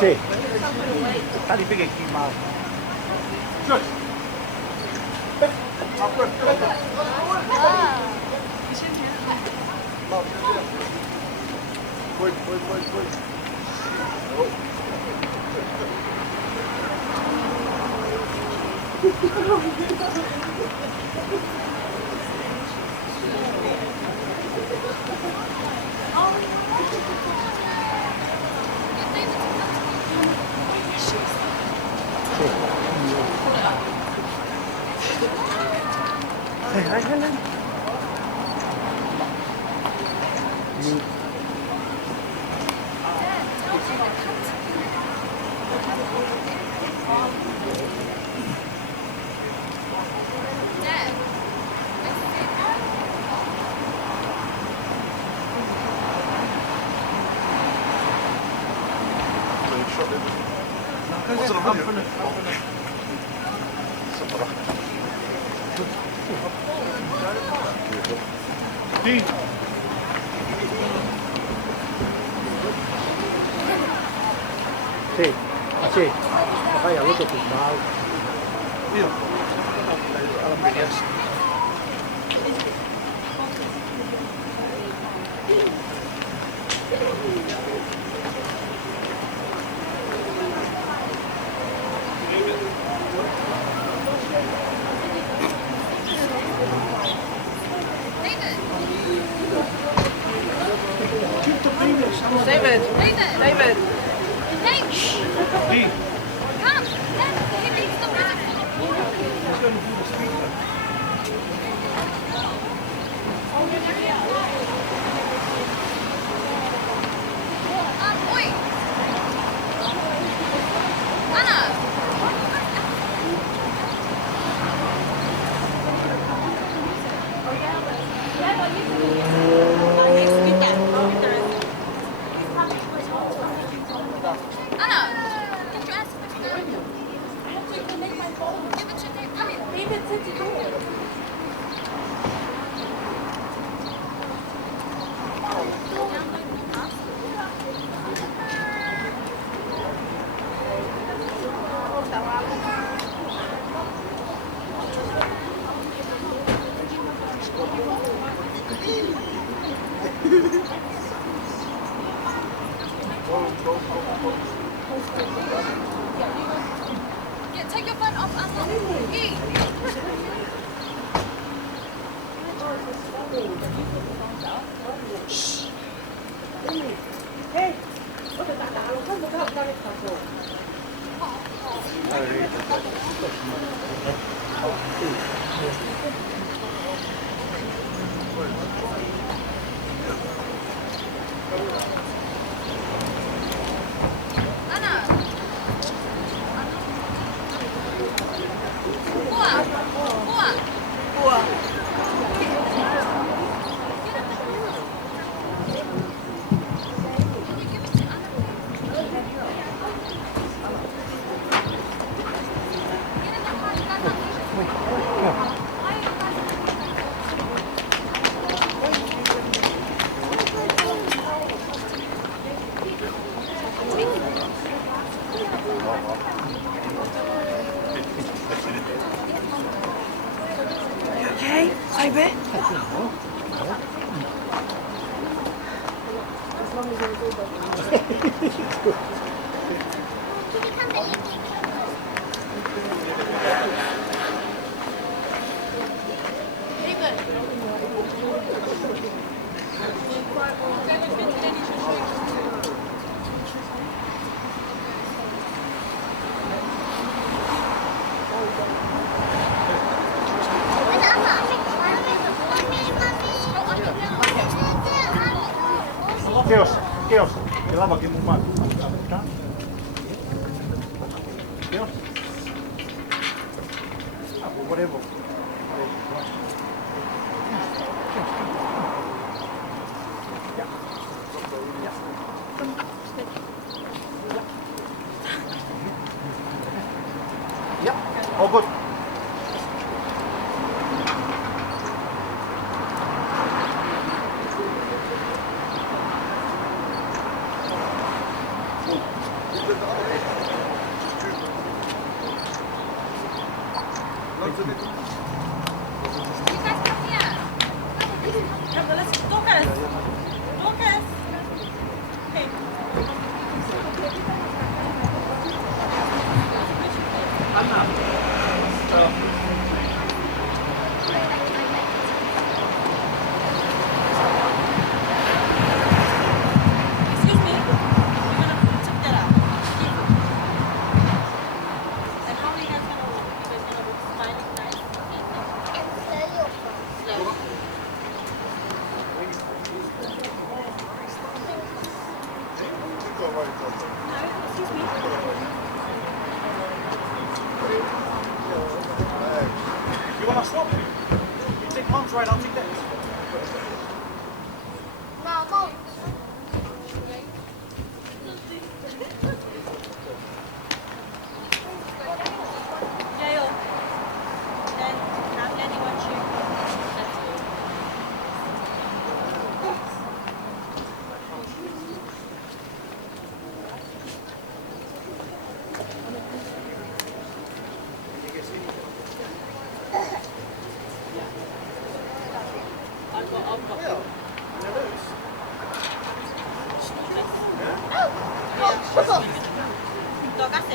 Sì. Tali pighetti in mano. Poi. Hey, hi, Heleni. What's er aan van Die. Sì, sì, poi ha avuto più mal. Io alla Benediction. David. David. Nee. Die. Kom. Hier is de Oei. Anna. Anna, get your ass in the car. Give it to Dave. Come here. David, sit it down. Yeah, take your phone off, Anna. Hey. Shh. Hey. Ota tata, lo kan mo ka dale kaso. Anna. Boa. Boa. Can you give it to Anna? Get in the car, you got nothing. Okay, David. Keossa. Ja lavakin mun maan. Keossa. Whatever. Ja, all good. Loads of it. You guys come here. Come, let's Dorcas. Dorcas. Hey. Excuse me. You're gonna check that out. And how are you guys gonna walk? You guys gonna walk smiling nice? Slow. Excuse me. You want to swap? You take Mom's ride, I'll take that. Jail. Then not anyone shoot. That's good. Dorcas.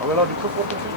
Are we allowed to cook water too?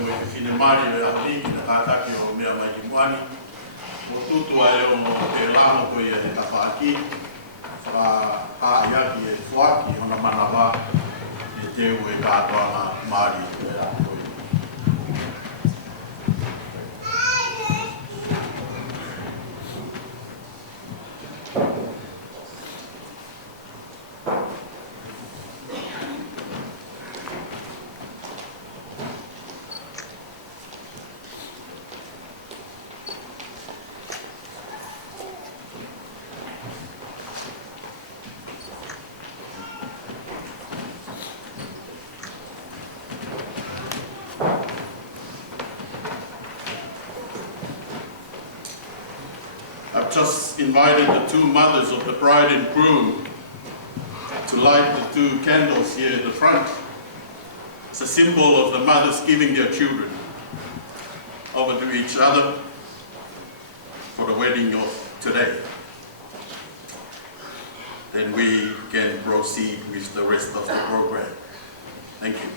mo i fine mari le ahini na tātaki o mea mai ki moani. Mo tutua e o te lamo ko ia he tapaki. Wha āiaki e whaki hona manawa e teu e kātoanga mari e a koi. I've just invited the two mothers of the bride and groom to light the two candles here at the front. It's a symbol of the mothers giving their children over to each other for the wedding of today. Then we can proceed with the rest of the program. Thank you.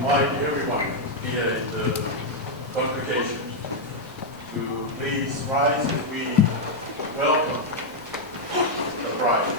invite everyone here in the congregation to please rise as we welcome the bride.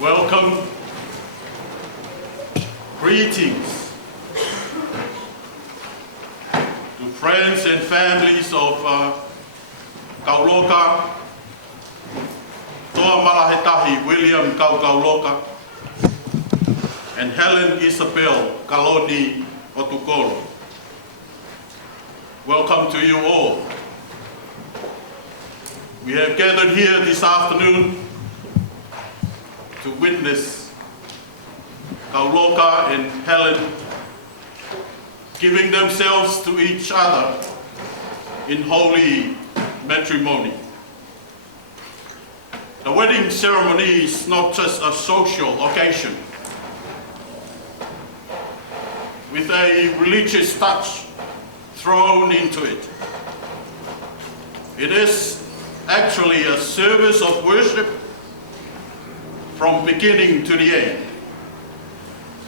Welcome, greetings to friends and families of Kauloka, Toa Malahetahi William Kaukauloka, and Helen Isabel Kaloni Otukolo. Welcome to you all. We have gathered here this afternoon to witness Kauloka and Helen giving themselves to each other in holy matrimony. The wedding ceremony is not just a social occasion with a religious touch thrown into it. It is actually a service of worship from beginning to the end.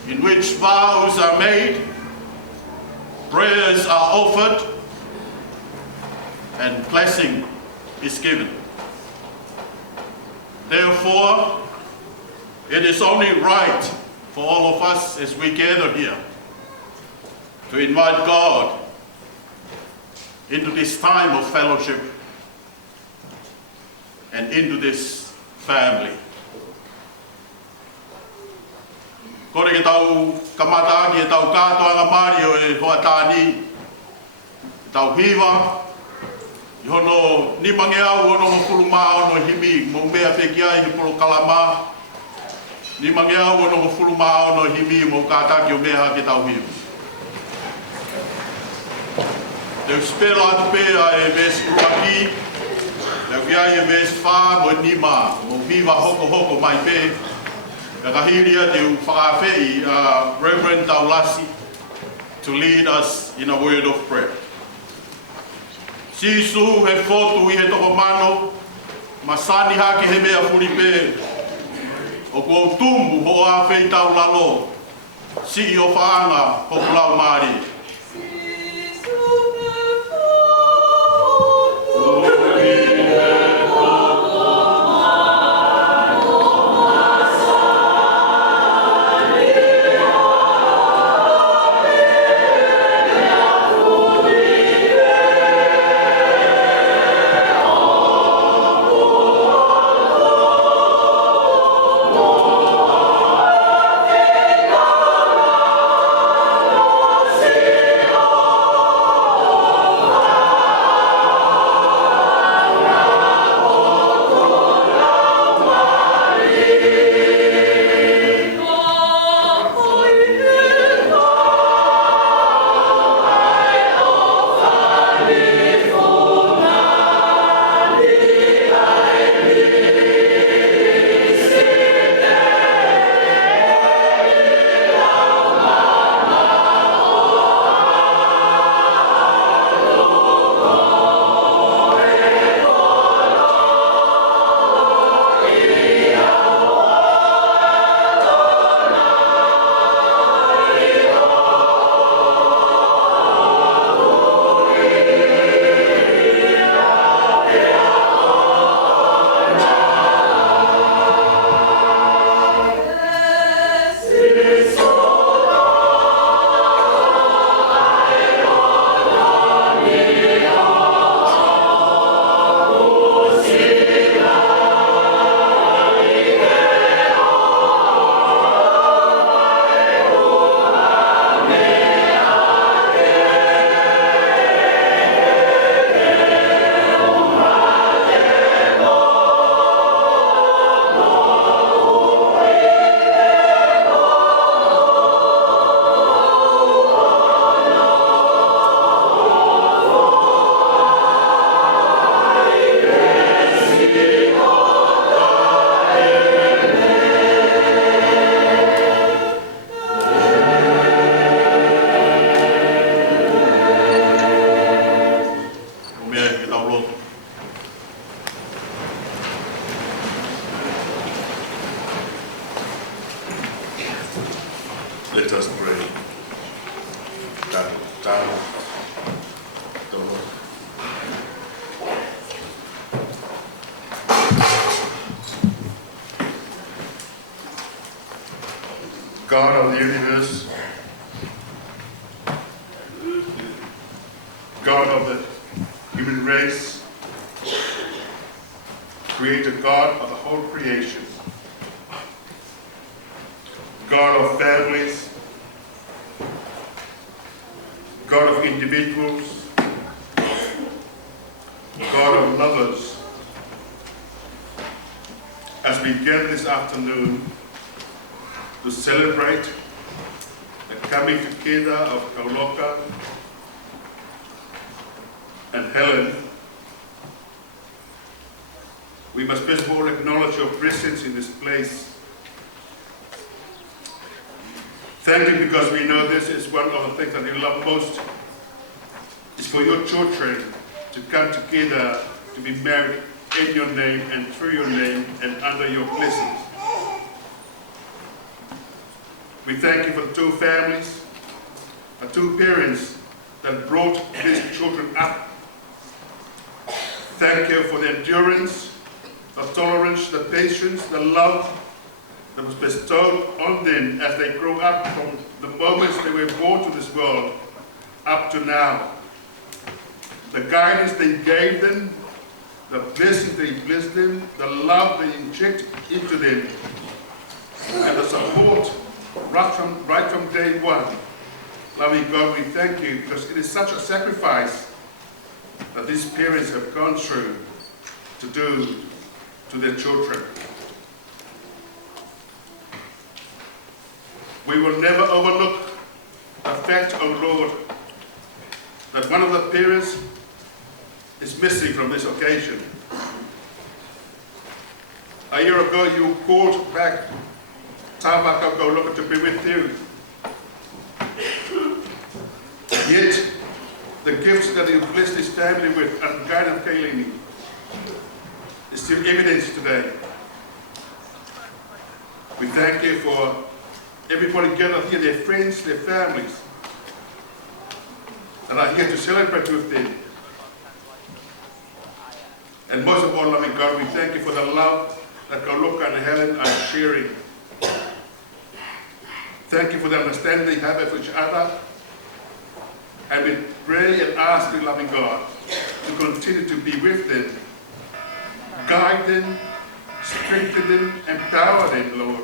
in which vows are made, prayers are offered, and blessing is given. Therefore, it is only right for all of us as we gather here to invite God into this time of fellowship and into this family. Kore ke tau kamata ki e tau katoa ngā Mario e hoa tāni, tau hiwa, i hono ni mange au hono mo fulu maa ono himi, mo mea pekia i polo kalama, ni mange au hono mo fulu maa ono himi, mo kātaki o mea ke tau hiwa. Teu spelo atu pea e ves uaki, teu kia e ves wha mo nima, mo hiwa hoko hoko mai pe, Kahiria te whakawhei Reverend Taulasi to lead us in a word of prayer. Sisu he fotu I he toko mano, masani hake he mea furipe, o kou tumu ho a whei tau lalo, si o whaanga ho kulau maari. Let us pray. Down, the Lord. God of the universe, God of the human race, Creator God of the whole creation, God of families, God of individuals, God of lovers, as we gather this afternoon to celebrate the coming together of Kauloka and Heleni, we must first of all acknowledge your presence in this place. Thank you, because we know this is one of the things that you love most, is for your children to come together to be married in your name and through your name and under your blessings. We thank you for the two families, the two parents that brought these children up. Thank you for the endurance, the tolerance, the patience, the love that was bestowed on them as they grew up from the moments they were born to this world up to now. The guidance they gave them, the blessing they blessed them, the love they injected into them, and the support right from day one. Loving God, we thank you because it is such a sacrifice that these parents have gone through to do to their children. We will never overlook the fact, O Lord, that one of the parents is missing from this occasion. A year ago, you called back Kaukauloka to be with you. Yet, the gifts that you blessed this family with and guided Heleni is still evidence today. We thank you for everybody gathered here, their friends, their families, that are here to celebrate with them. And most of all, loving God, we thank you for the love that Kauloka and Helen are sharing. Thank you for the understanding they have of each other. And we pray and ask you, loving God, to continue to be with them, guide them, strengthen them, empower them, Lord.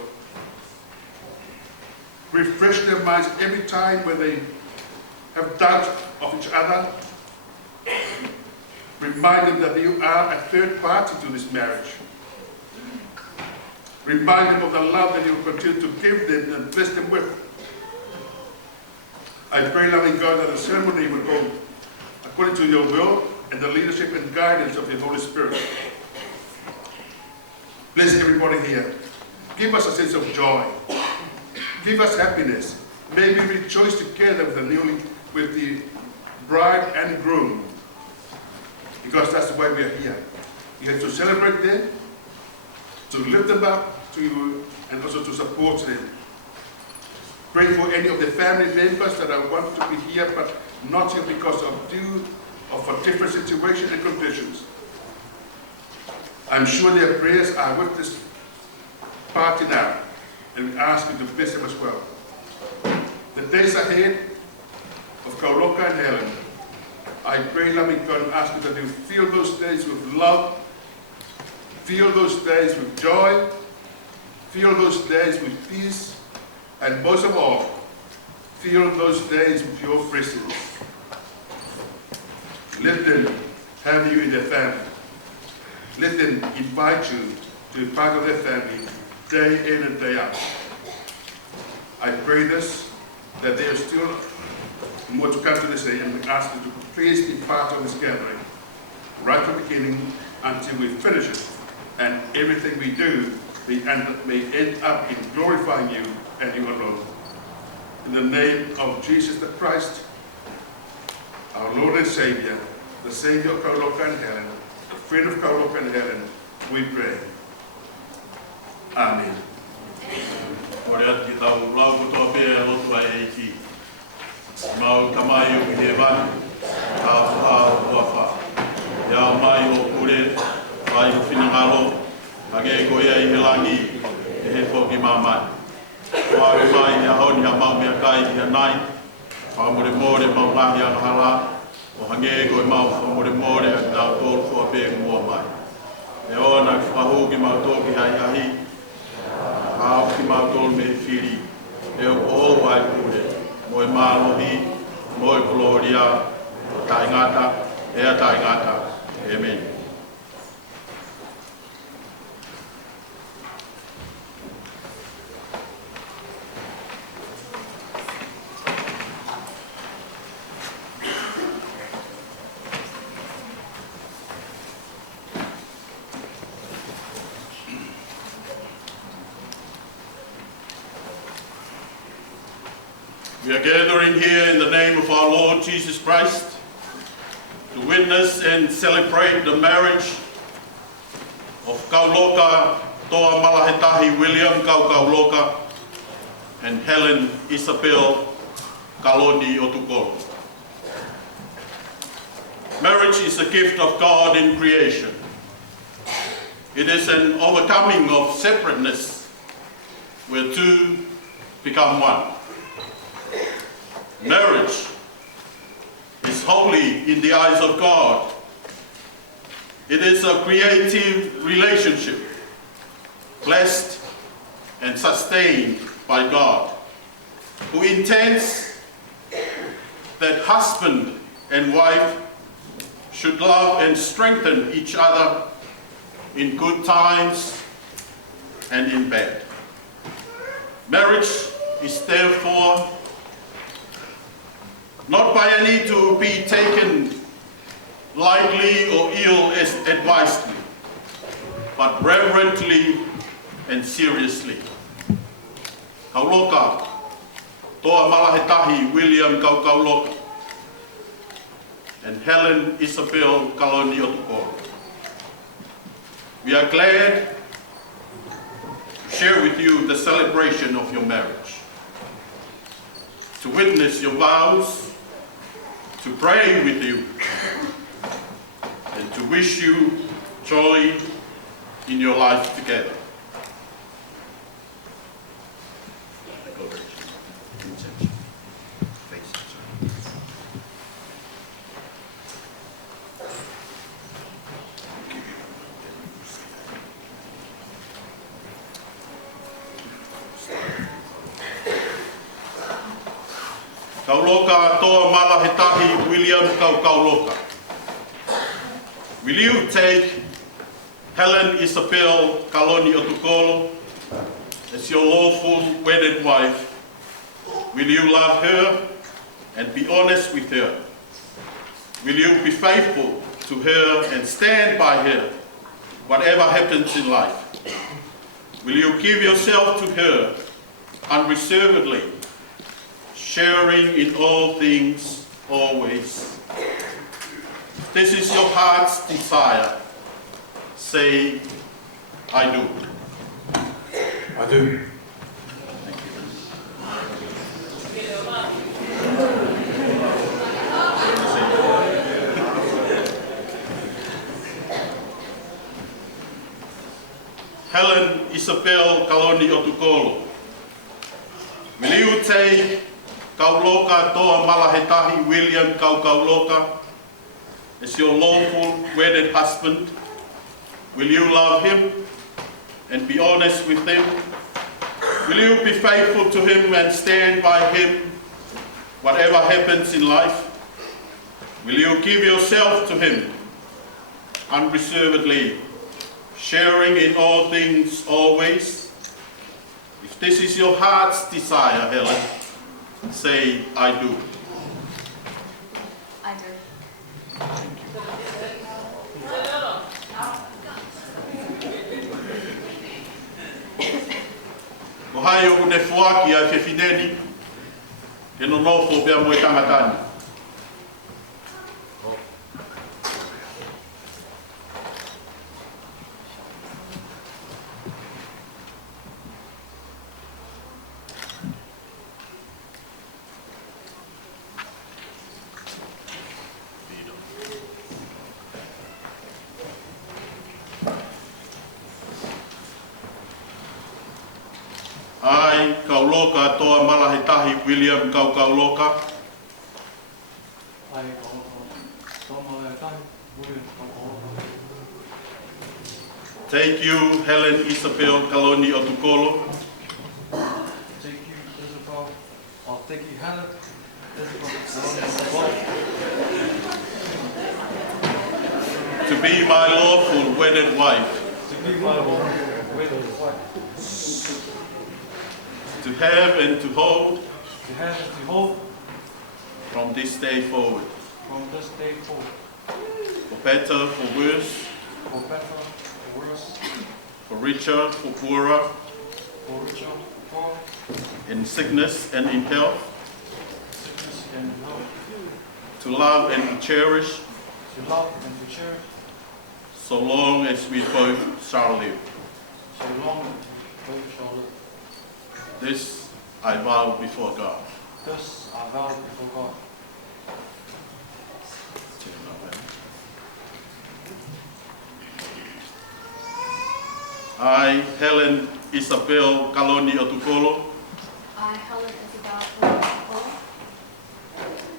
Refresh their minds every time when they have doubt of each other. Remind them that you are a third party to this marriage. Remind them of the love that you will continue to give them and bless them with. I pray, loving God, that the ceremony will go according to your will and the leadership and guidance of the Holy Spirit. Bless everybody here. Give us a sense of joy. Give us happiness. May we rejoice together with the bride and groom. Because that's why we are here. We have to celebrate them, to lift them up to you, and also to support them. Pray for any of the family members that are want to be here, but not here because of due or for different situations and conditions. I'm sure their prayers are with this party now, and we ask you to bless them as well. The days ahead of Kauloka and Helen, I pray, loving God, and ask you that you fill those days with love, fill those days with joy, fill those days with peace, and most of all, fill those days with your presence. Let them have you in their family. Let them invite you to be part of their family day in and day out. I pray this, that there is still more to come to this day, and we ask you to please be part of this gathering right from the beginning until we finish it, and everything we do may end up in glorifying you and you alone. In the name of Jesus the Christ, our Lord and Savior, the Savior of Kauloka and Helen, the friend of Kauloka and Helen, we pray. Amen. Mau kamai o ki he wani, ka wha o wha. Ia mai o kure, whai o whinangalo, a ge ko ia I he langi, e he whoki mamai. Wha o mai ia honi ha mau mea kai ia nai, wha mure more mau mahi a hala, o hange ko I mau wha mure more a tau tōru wha pe mua mai. E ona ki whahu ki mau tōki hai ahi, hao ki mau tōru me whiri, e o wai kure. Moi malohi, moi gloria, taingata, ea taingata. Amen. We are gathering here in the name of our Lord Jesus Christ to witness and celebrate the marriage of Kauloka Toa Malahetahi William Kaukauloka and Helen Isabel Kaloni Otukolo. Marriage is a gift of God in creation. It is an overcoming of separateness where two become one. Marriage is holy in the eyes of God. It is a creative relationship, blessed and sustained by God, who intends that husband and wife should love and strengthen each other in good times and in bad. Marriage is therefore not by any to be taken lightly or ill-advisedly, but reverently and seriously. Kauloka, toa malahetahi William Kaukauloka, and Helen Isabel Kaloni Otukolo. We are glad to share with you the celebration of your marriage, to witness your vows, to pray with you, and to wish you joy in your life together. Kauloka toa malahetahi William Kaukauloka. Will you take Helen Isabel Kaloni Otukolo as your lawful wedded wife? Will you love her and be honest with her? Will you be faithful to her and stand by her, whatever happens in life? Will you give yourself to her unreservedly, sharing in all things, always? If this is your heart's desire, say, I do. I do. Helen Isabel Kaloni Otukolo, will you take Kauloka toa malahetahi William Kaukauloka as your lawful wedded husband? Will you love him and be honest with him? Will you be faithful to him and stand by him, whatever happens in life? Will you give yourself to him unreservedly, sharing in all things always? If this is your heart's desire, Helen, say, I do. I do. Ko hai o ne fuaki ai whiwhineni, ke no nofo pia mo e tangatani. Ai, Kauloka toa malahetahi William Kaukauloka. Ai, toa malahetahi William Kaukauloka. Take you, Helen Isabel Kaloni Otukolo, Take you, Isabel. I'll take you, Helen Isabel Kaloni Otukolo. to be my lawful wedded wife, To be my lawful wedded wife. to have and to hold To have and to hold from this day forward, from this day forward. for better, for worse, For better, for worse, for richer, for poorer, for richer, for poor, in sickness and in health, sickness and health, to love and to cherish, to love and to cherish, so long as we both shall live. so long as both shall live. This I vow before God. Thus I vow before God. I, Helen Isabel Kaloni Otukolo, I, Heleni Otukolo,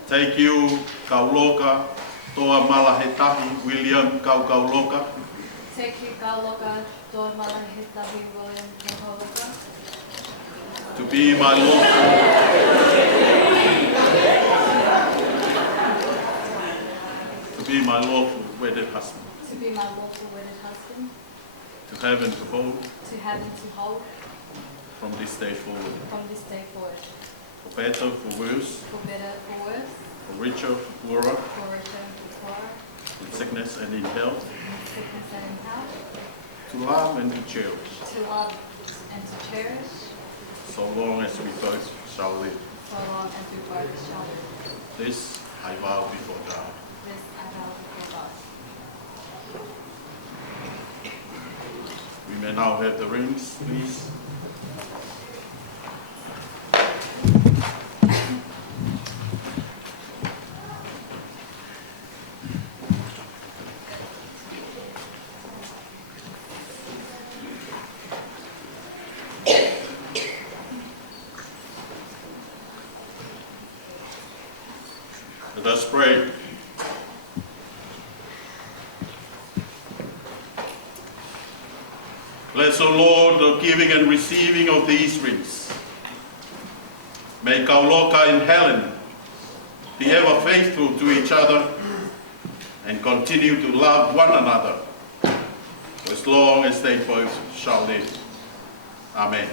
take you, Kauloka, toa malahetahi William Kaukauloka, take you Kauloka, toa malahetahi William Kauloka, to be my lawful, wedded husband, to be my lawful wedded husband, to have and to hold, from this day forward, for better, for worse, for better or worse, for richer, for poorer, for richer and poorer, in sickness and in health, in sickness and in health, to love and to cherish, to love and to cherish, so long as we both shall live. so long as we both shall live. This I vow before God. This I vow before God. We may now have the rings, please. Let us pray. Bless, O Lord, the giving and receiving of these rings. May Kauloka and Helen be ever faithful to each other and continue to love one another for as long as they both shall live. Amen.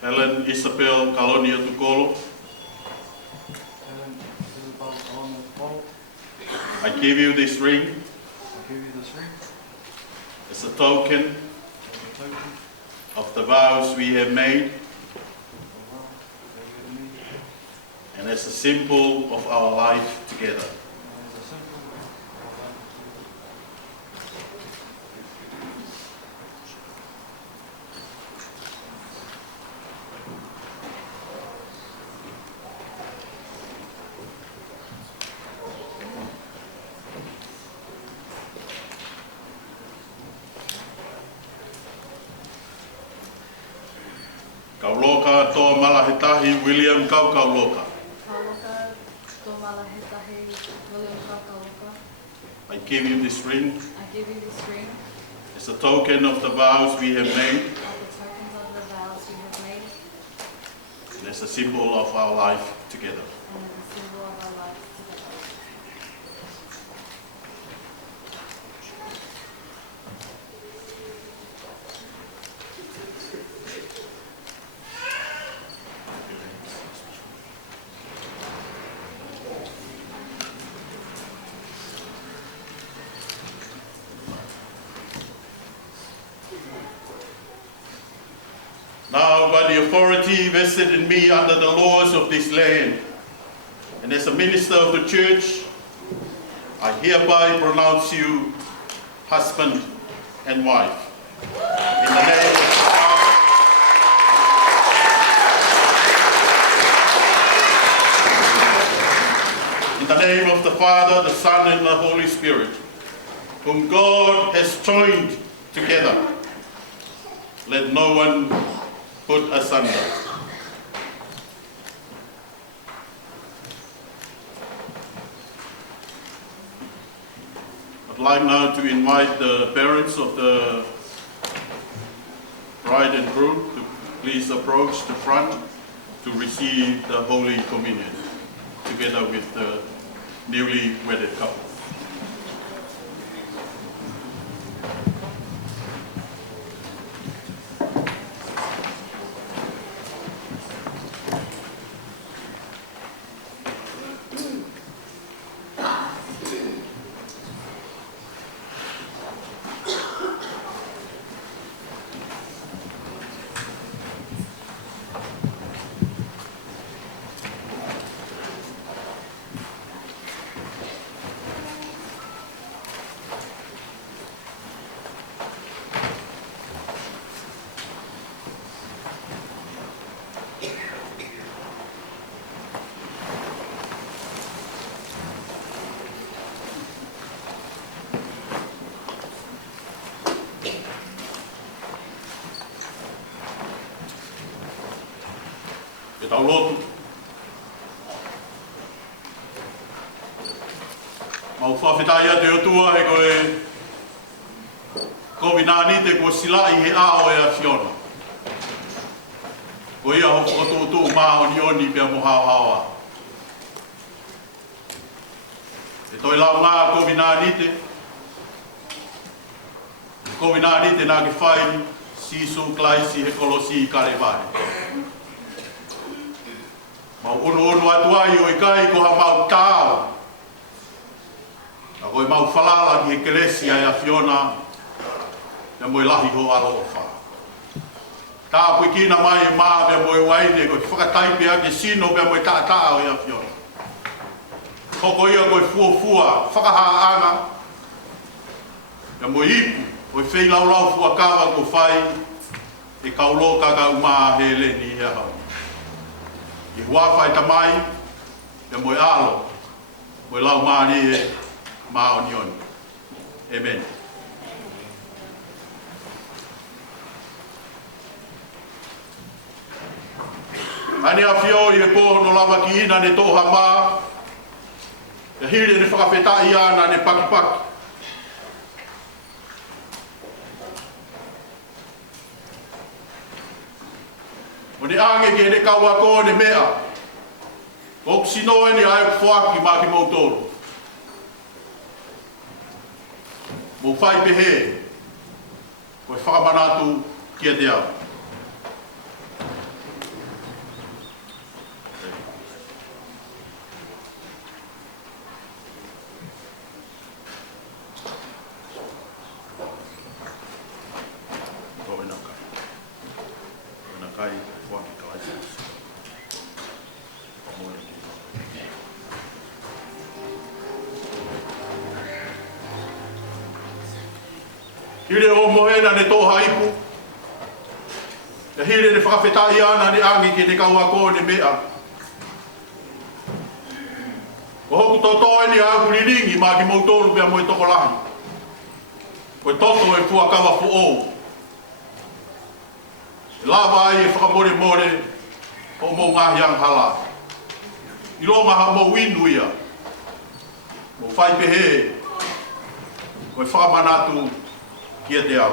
Helen Isabel Kaloni Otukolo, Helen Isabel Kaloni Otukolo, I give you this ring I give you this ring as a token as a token of the vows we have made of the vow that we have made, and as a symbol of our life together. and as a symbol of our life Kauloka toa malahetahi William Kaukauloka, Kauloka, toa malahetahi William Kaukauloka, I give you this ring I give you this ring as a token of the vows we have made of the tokens of the vows we have made, and as a symbol of our life together. and as a symbol of our lives together. Now, by the authority vested in me under the laws of this land, and as a minister of the church, I hereby pronounce you husband and wife. In the name of the Father, in the name of the Father, the Son, and the Holy Spirit, whom God has joined together, let no one put asunder. I'd like now to invite the parents of the bride and groom to please approach the front to to receive the Holy Communion together with the newly wedded couple. Kauloka. Mau whawhetai ate o tua he koe kovinani te ko silai he ao e a Fiona. Ko ia ho whakatotu maa oni oni pia mo hao hawa. E toi lau ngā kovinani te. Kovinani te nā ke whai sisu klaisi he kolosi i kare vare. Mau ono atu ai o i kai ko ha mau tāo. Na koe mau whalala ki he keresia e a Fiona, na moe lahi ho alo o wha. Tā pui kina mai e maa pia moe waine, koe whakataipe ake sino pia moe tātāo e a Fiona. Koko ia koe fuafua, whakaha anga, pia moe ipu, koe wheilau fua kawa ko whai, e Kauloka ka umaa Heleni e hau. I huawhai tamai, e moe alo, moe lau maari e maa oni oni. Amen. Ane a whio i e pōhono lava ki ina ne tōha maa, e hiri ne whakawhetai ana ne pakipaki. O ne ange ki ne kaua ko ne mea. O kusinoe ni ai kufuaki ma ki mautoro. Mo whai pehe. Koe whakamanatu kia te au. Hire o mohena ne toha ipu. E hire ne whakawhetai ana ne angi ki ne kaua ko ne mea. Ko hoku toto e ni a kuriringi ma ki mautoro pia moe toko lahi. Koe toto e fua kawa fu ou. E lava ai e whakamore more o mou ngahi ang hala. I longa ha mou inu ia. Mo whai pehe. Koe whakamanatu kia te au.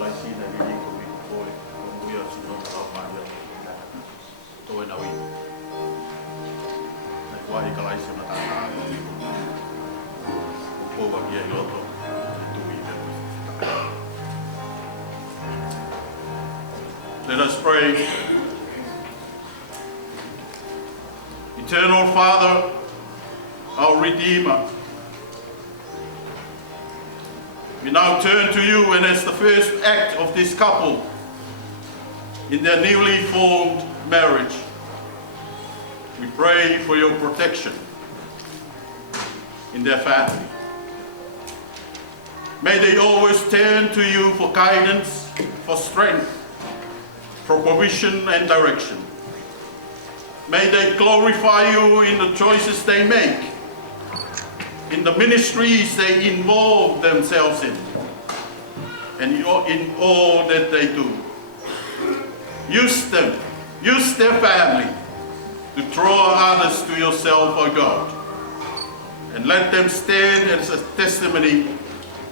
lai sina ni ni ko mi ko ko ia sino ka mai ia to na wi na ko ai ka lai sina ta ko wa ia i loto tu i Let us pray. Eternal Father, our Redeemer, we now turn to you, and as the first act of this couple in their newly formed marriage, we pray for your protection in their family. May they always turn to you for guidance, for strength, for provision and direction. May they glorify you in the choices they make, in the ministries they involve themselves in, and in all that they do. Use them, use their family to draw others to yourself, O God, and let them stand as a testimony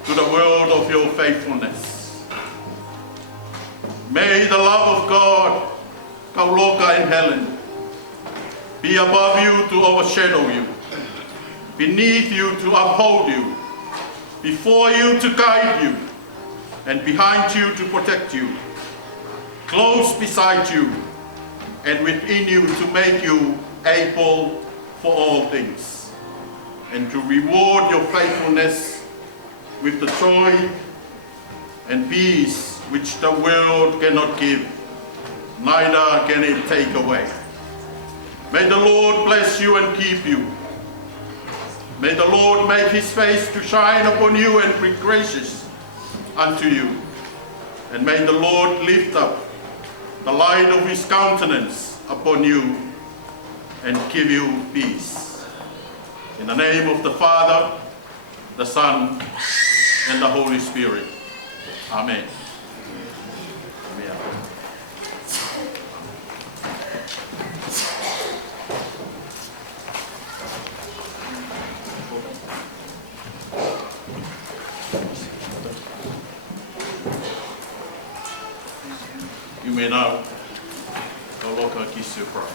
to the world of your faithfulness. May the love of God, Kauloka and Heleni, be above you to overshadow you, beneath you to uphold you, before you to guide you, and behind you to protect you, close beside you, and within you to make you able for all things, and to reward your faithfulness with the joy and peace which the world cannot give, neither can it take away. May the Lord bless you and keep you. May the Lord make his face to shine upon you and be gracious unto you. And may the Lord lift up the light of his countenance upon you and give you peace. In the name of the Father, the Son, and the Holy Spirit. Amen. You may now Kauloka kiss your bride.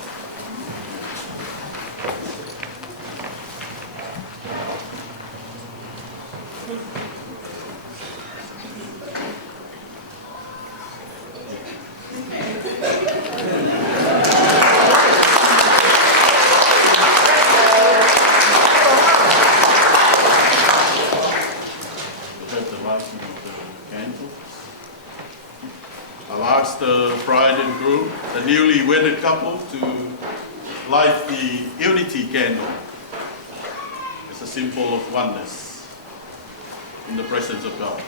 I'll ask the bride and groom, the newly wedded couple, to light the unity candle as a symbol of oneness in the presence of God.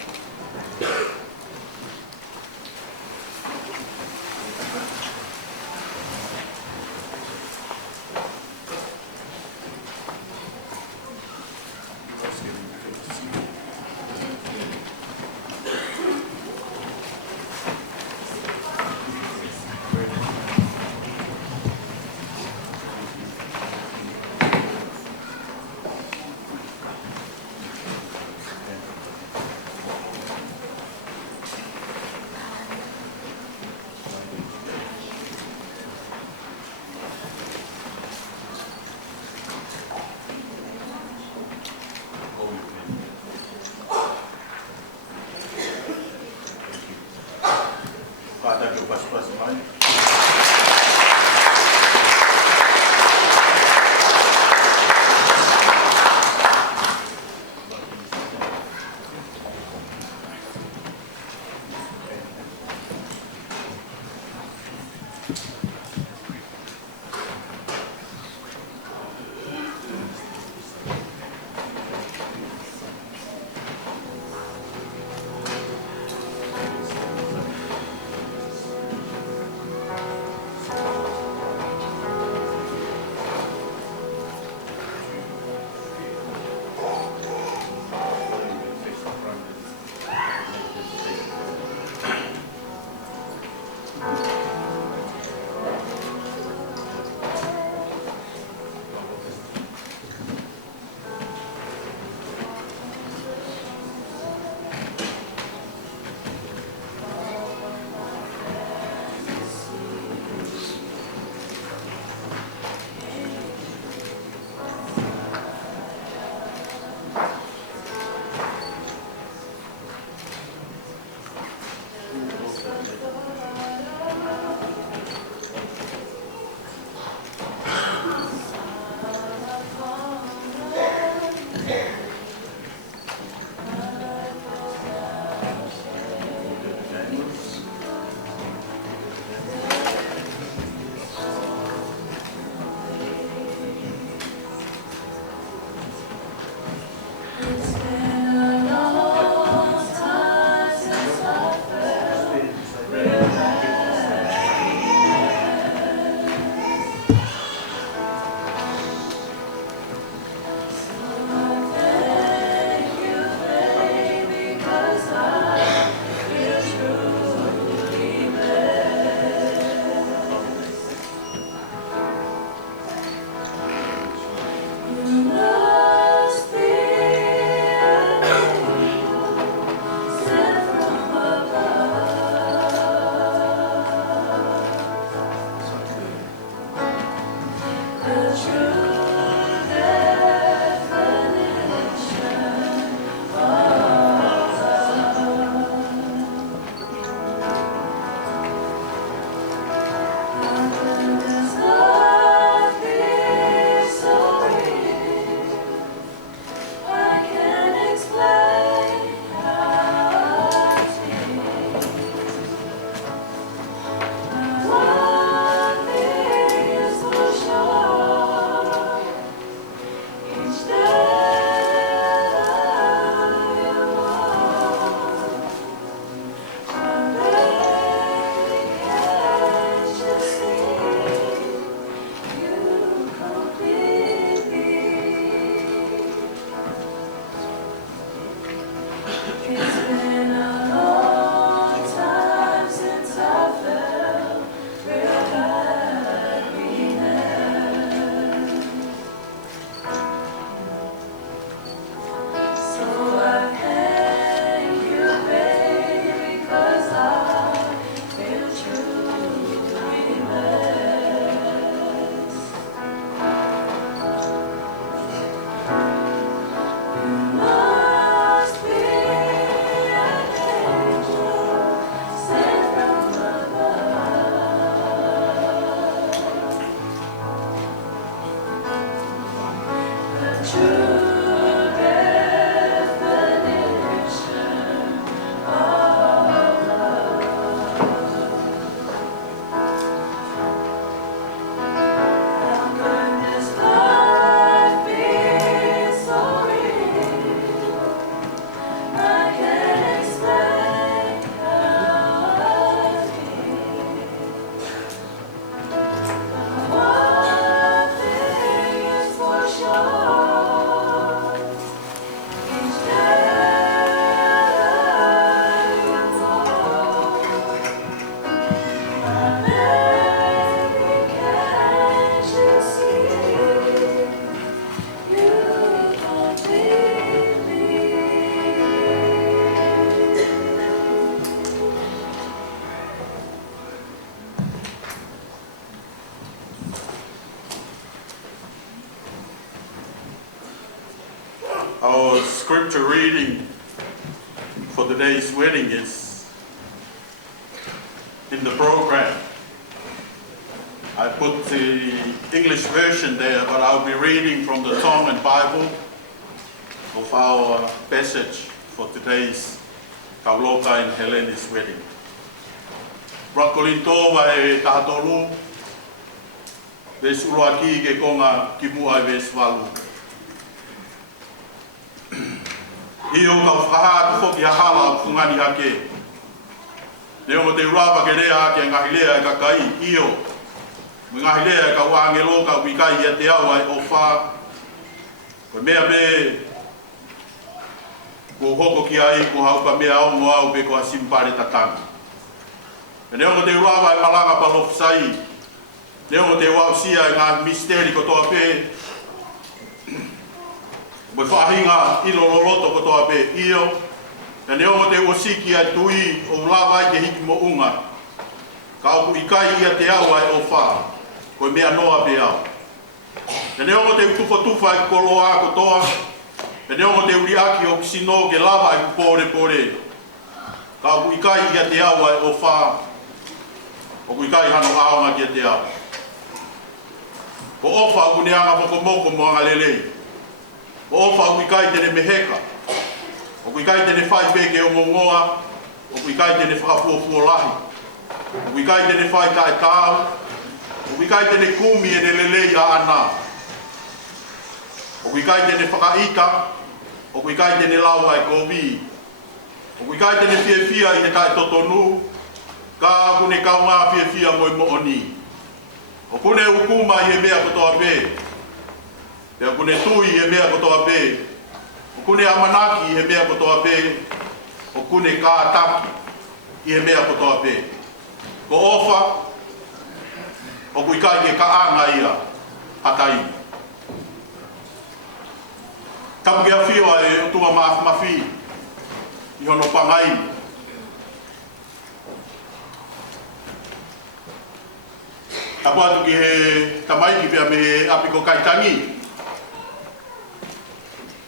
scripture reading for today's wedding is in the program. I put the English version there, but I'll be reading from the Tongue and Bible of our passage for today's Kauloka and Helene's wedding. Rakolinto vai tahatolu, ves uloaki ke konga kimua ves valu. Iyo ka whakaha tuko ki hala kungani hake. Neo mo te urapa ke rea ke ngahilea ka kai iyo. Ngahilea ka wangelo ka wikai ia te awa e ofa. Ko mea me ko hoko ki ai ko hauka mea ongo au pe ko asimpare tatanga. Neo mo te urapa e malanga palofsai. Neo mo te wausia e ngā misteri ko toa pe. Mo whahinga ilo loloto ko toa pe iyo. Neo mo te osiki ai tui o lava i te hiki mo unga. Ka oku ikai ia te awa e ofa. Ko mea noa pe au. E neo mo te tufa tufa i koloa kotoa. E neo mo te uriaki o kisino ke lava i pore pore. Ka oku ikai ia te awa e ofa. Oku ikai hano aonga ki te awa. Ko ofa oku neanga moko moko mo anga lelei. Ko ofa oku ikai tene meheka. Oku ikai tene whai peke o ngongoa. Oku ikai tene whakafuafuo lahi. Oku ikai tene whai kai tāu. Oku ikai tene kumi e ne lelei a ana. Oku ikai tene whakaita. Oku ikai tene laua e kovi. Oku ikai tene fia i te kai totonu. Ka kune kaunga fia mo i mooni. Oku ne ukuma i he mea kotoa pe. Te kune tui i he mea kotoa pe. Oku ne amanaki i he mea kotoa pe. Oku ne kātaki i he mea kotoa pe. Ko ofa. Oku ikai ke kaanga ia hatai. Tapu ke awhiwa e utua mafi i hono pangai. Tapu atu ki he tamaiki pia me apiko kaitangi.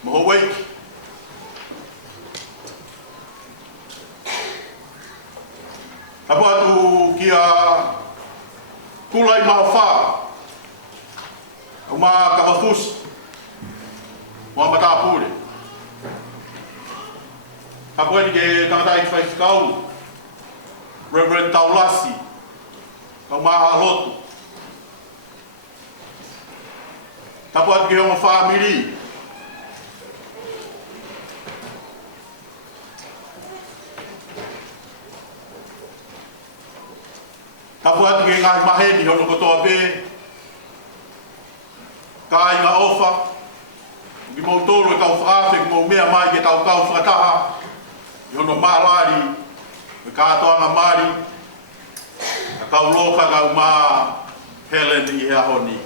Moho weiki. Tapu atu ki a kulai maha wha. O maha kawafusi. Moa matapure. Tapu atu ke tangatai ki whaifikau. Reverend Taulasi. O maha lotu. Tapu atu ke hongo whamiri. Tapu atu ke ngahi maheni hono kotoa pe. Ka ai ngā ofa. Ki mou tōru e kau whakawhi ki mou mea mai ke tau kau whakataha. I hono mārari. Me kātoanga mari. Ka Kauloka kau mā Heleni i hea honi.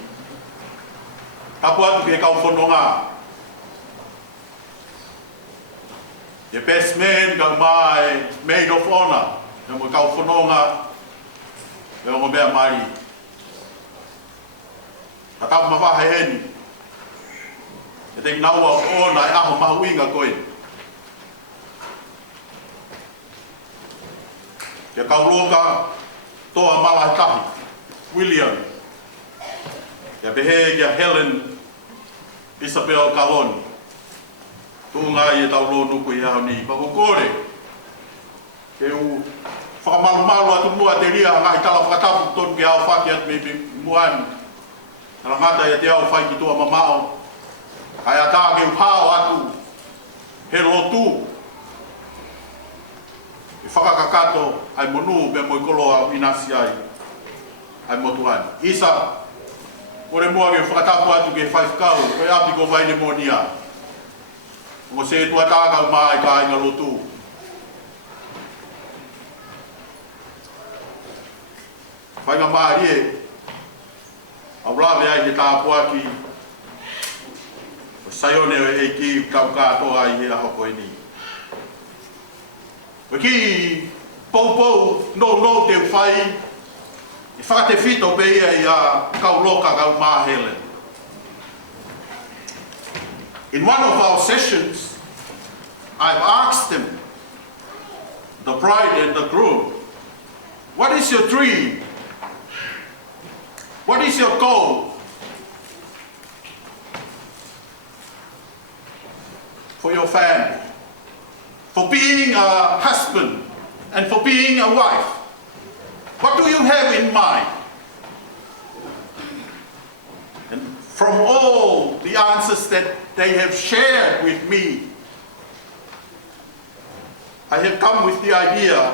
Tapu atu ke kau whanonga. Ye best man kau mā e maid of honor. E mo kau whanonga. E o mea mari. Ka tapu mawha heni. E te inaua o ona e aho mahuinga koe. Ke Kauloka toa malahitahi. William. Ke pehe kia Helen Isabel Kaloni. Tunga i e tau lo nuku i hao ni. Pako kore. Ke u whakamalu atu mua te ria ngai tala whakatapu tonu ke au whaki atu me muani. Nara ngata i te au whai ki tua mamao. Kai ata ke upao atu. He lotu. I whakakakato ai monu me moi koloa inasi ai. Ai motuani. Isa. Ore mua ke whakatapu atu ke whaifkau. Koe api ko Vaine Moonia. Ngo se tua tākau mai ka inga lotu. Whainga maari e. Au lawe ai he tāpuaki. O saione e ki kau kātoa i he aho koe ni. O ki pou no te whai. I whakate whito pe ia i a Kauloka kau mā Helen. In one of our sessions, I've asked them, the bride and the groom, what is your dream? What is your goal for your family? For being a husband and for being a wife? What do you have in mind? And from all the answers that they have shared with me, I have come with the idea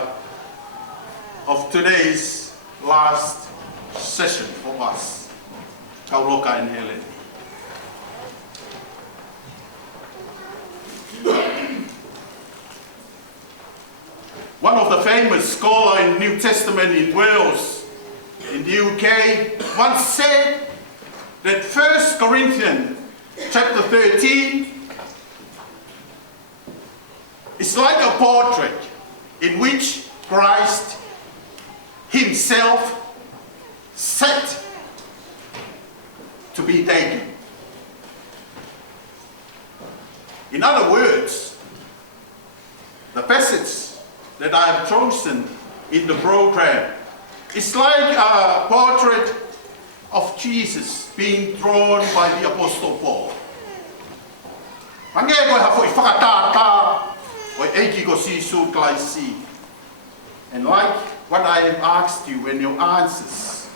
of today's last session for us, Kauloka and Heleni. One of the famous scholars in New Testament in Wales, in the UK, once said that 1 Corinthians chapter 13 is like a portrait in which Christ himself set to be taken. In other words, the passage that I have chosen in the program is like a portrait of Jesus being drawn by the Apostle Paul. And like what I have asked you and your answers,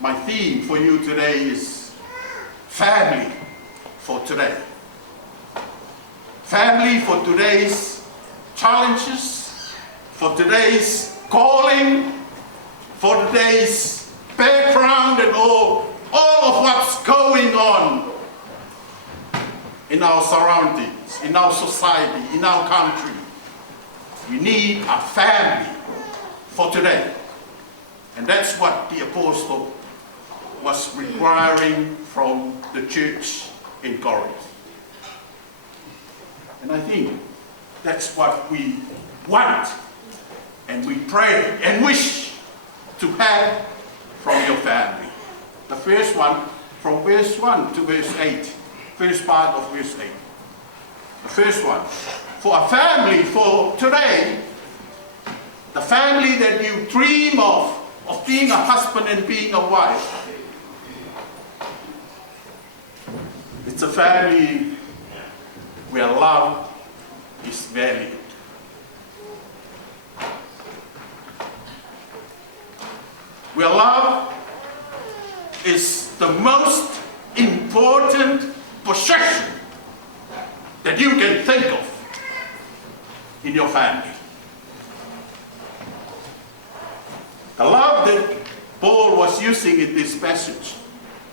my theme for you today is family for today. Family for today's challenges, for today's calling, for today's background and all of what's going on in our surroundings, in our society, in our country. We need a family for today. And that's what the apostle was requiring from the church in Corinth. And I think that's what we want and we pray and wish to have from your family. The first one, from verse 1 to verse 8, first part of verse 8. The first one, for a family for today, the family that you dream of being a husband and being a wife. It's a family where love is valued. Where love is the most important possession that you can think of in your family. The love that Paul was using in this passage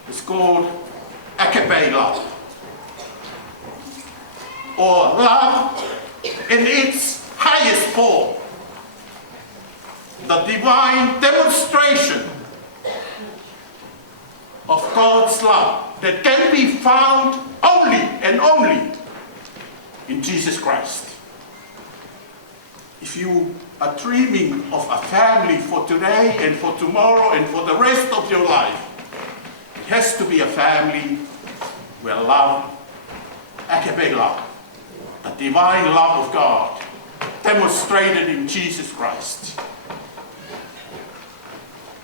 is called agape love, or love in its highest form, the divine demonstration of God's love that can be found only and only in Jesus Christ. If you are dreaming of a family for today and for tomorrow and for the rest of your life, it has to be a family where love, agape love, the divine love of God, demonstrated in Jesus Christ,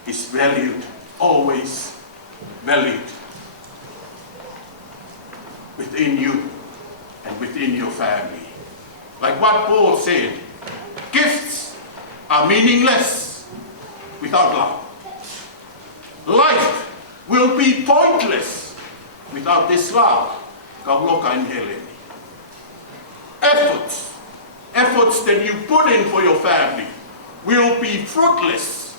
is valued, always valued within you and within your family. Like what Paul said, gifts are meaningless without love. Life will be pointless without this love. Kauloka and Heleni. Efforts that you put in for your family will be fruitless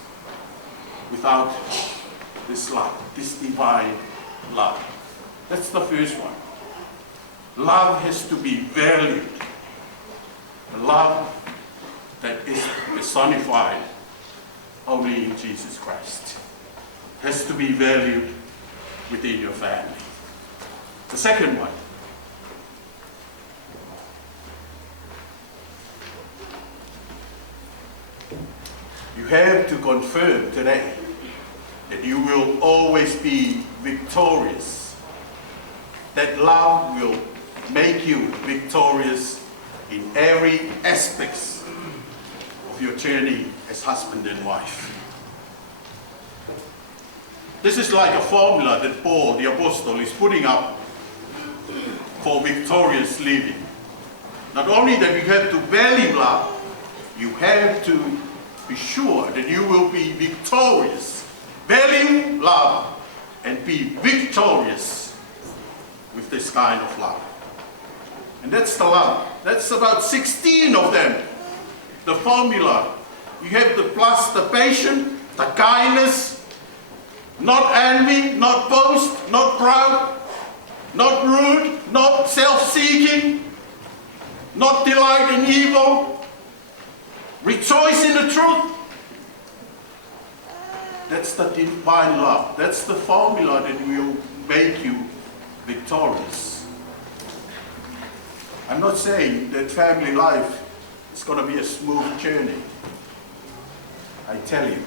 without this love, this divine love. That's the first one. Love has to be valued. A love that is personified only in Jesus Christ has to be valued within your family. The second one, you have to confirm today that you will always be victorious, that love will make you victorious in every aspect of your journey as husband and wife. This is like a formula that Paul, the apostle, is putting up for victorious living. Not only that you have to value love, you have to be sure that you will be victorious. Value love and be victorious with this kind of love. And that's the love. That's about 16 of them. The formula. You have the plus the patience, the kindness, not envy, not boast, not proud, not rude, not self-seeking, not delight in evil, rejoice in the truth. That's the divine love. That's the formula that will make you victorious. I'm not saying that family life is going to be a smooth journey. I tell you,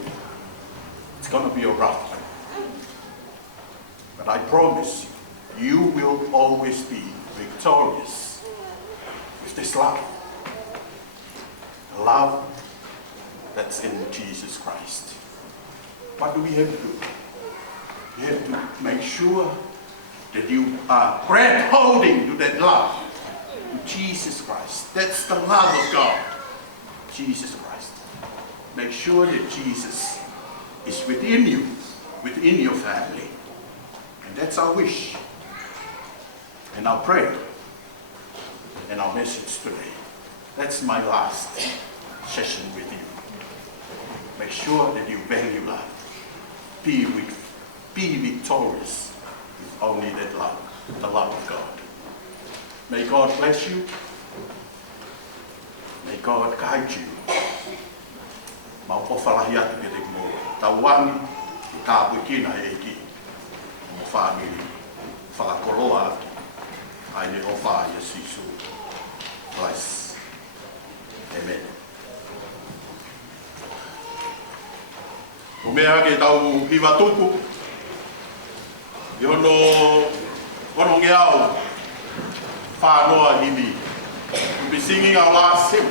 it's going to be a rough one. But I promise you will always be victorious with this love. The love that's in Jesus Christ. What do we have to do? We have to make sure that you are grab holding to that love, to Jesus Christ. That's the love of God, Jesus Christ. Make sure that Jesus is within you, within your family. And that's our wish, and our prayer, and our message today. That's my last session with you. Make sure that you value love. Be victorious with only that love, the love of God. May God bless you. May God guide you. Mau ofalahi atu ke te mo. Tauangi, ka bukina eki. Mo family, whakakoloa atu. Aine ofa Yesu Christ. Amen. O mea ke tau hiwa tuku. I ono ngeau whanoa himi. We'll be singing our last hymn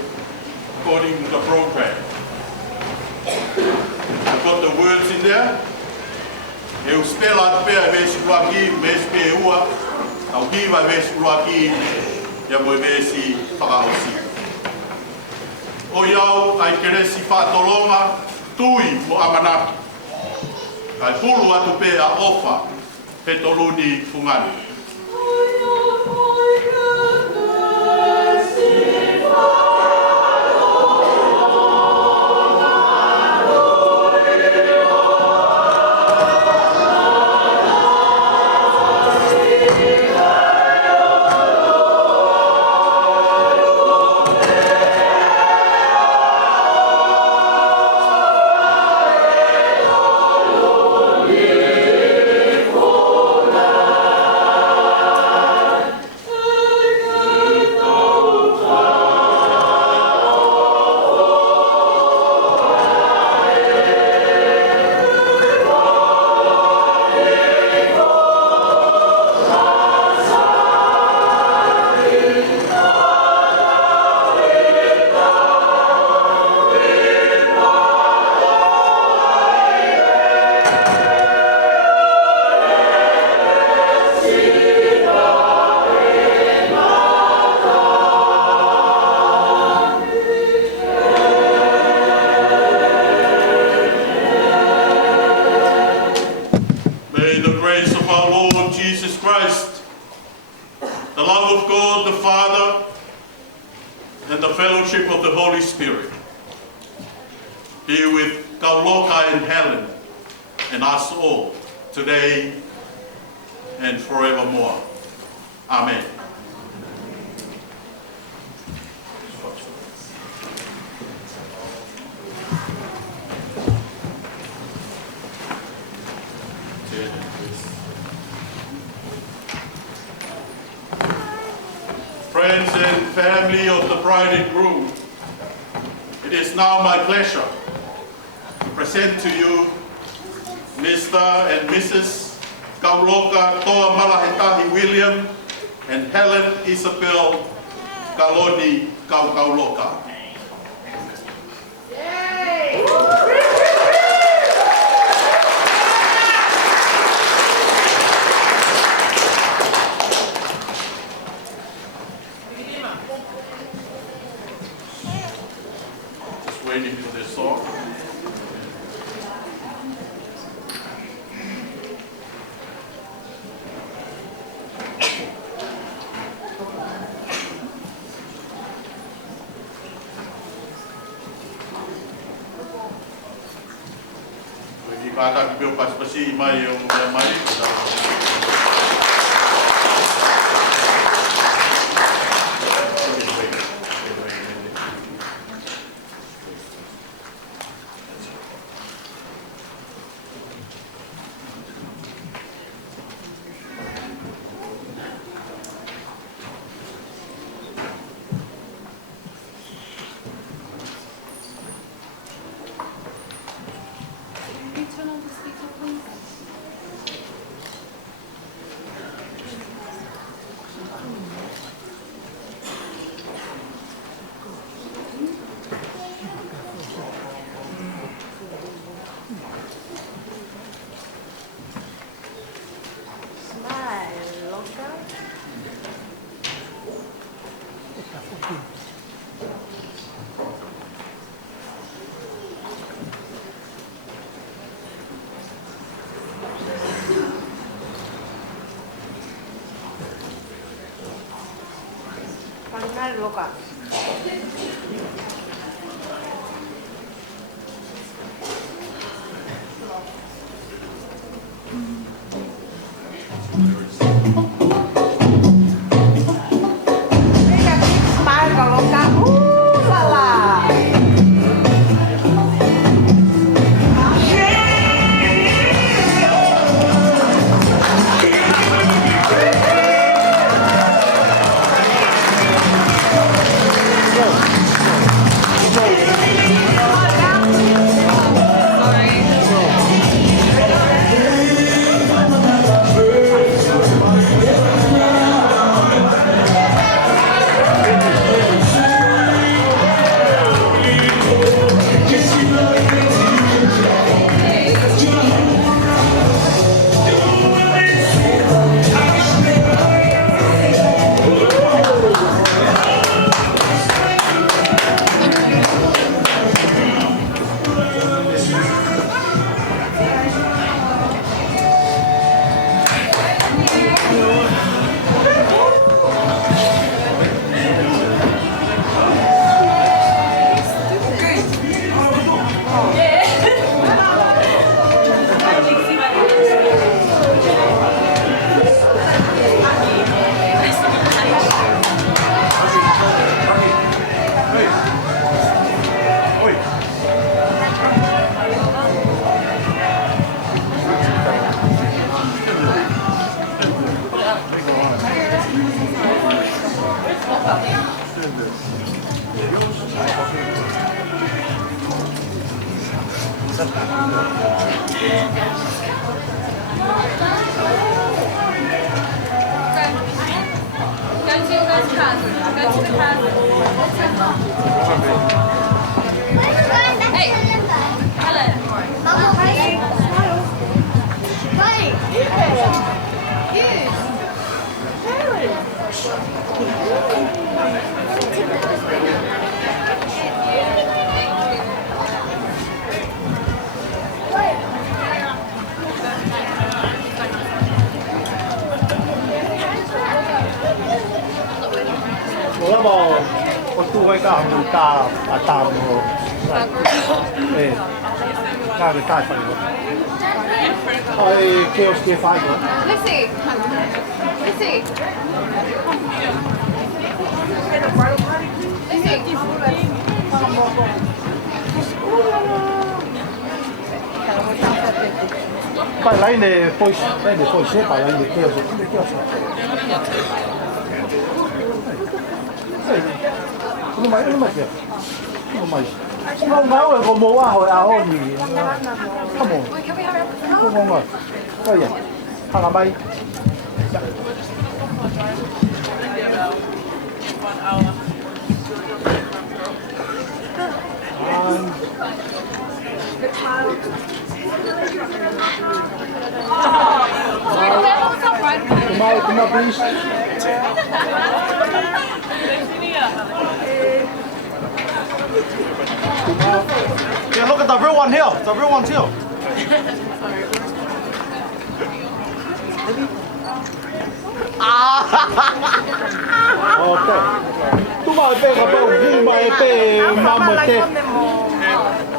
according to the program. I've got the words in there. Eu spell out pea vesi ruaki, mes pe ua. Tau hiwa vesi ruaki, ia moe vesi whakaosi. O iau ai keresi whatolonga, tui mo amanaki. Kai pulu atu pea ofa, he toluni fungani. And the fellowship of the Holy Spirit be with Kauloka and Heleni and us all today and forevermore. Amen. Friends and family of the bride and groom, it is now my pleasure to present to you Mr. and Mrs. Kauloka Toa Malahetahi William and Helen Isabel Kaloni Kaukauloka. Just waiting for this song. Kakak kibio pas-pasi mai yung mai. Kauloka. Hey, Helen. Wala mo, pagtuhay ka ang ka atam mo. Eh, kaya tayo pa yun. Ay, chaos kaya pa yun. Lissy. Lissy. Poi Vaine poi sepa, Vaine chaos. Não mais dia. Não mais. Não, eu vou ao aonde. Tá bom. Vamos lá. Olha. Fala mais. Come on, please. Yeah, look at the real one here. The real one here. Okay. Tu mau pe ka pa u mai pe mama te.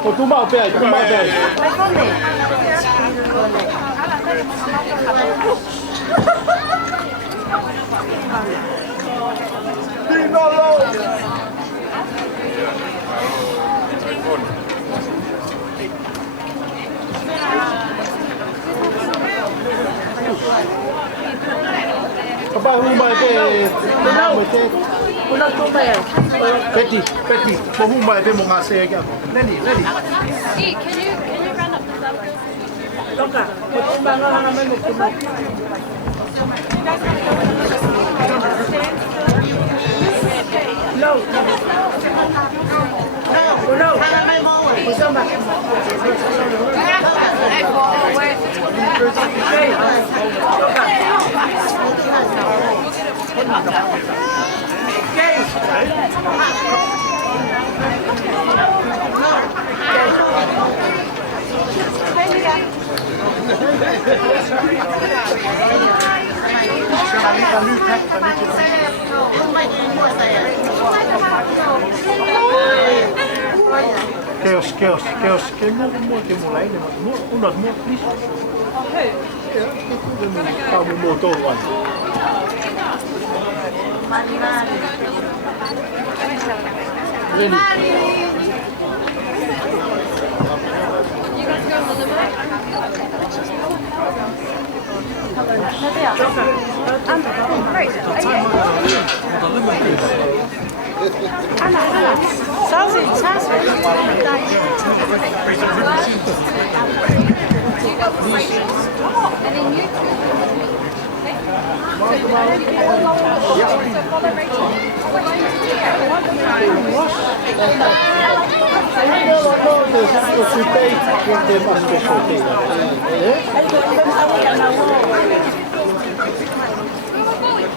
O tu mau pe, tu mau pe. No, no. Apa humai pe? Humai pe. Una tumba ya. Peti, peti. Mo humai pe mo ngase ya. Leni, leni. Hey, can you run up the subway? Loka, tumba no na me tumba. No. No. Kusoma. Keos. Ke mo ke mo lai le mo unot mo please. Okay. Yeah, ka mo to one.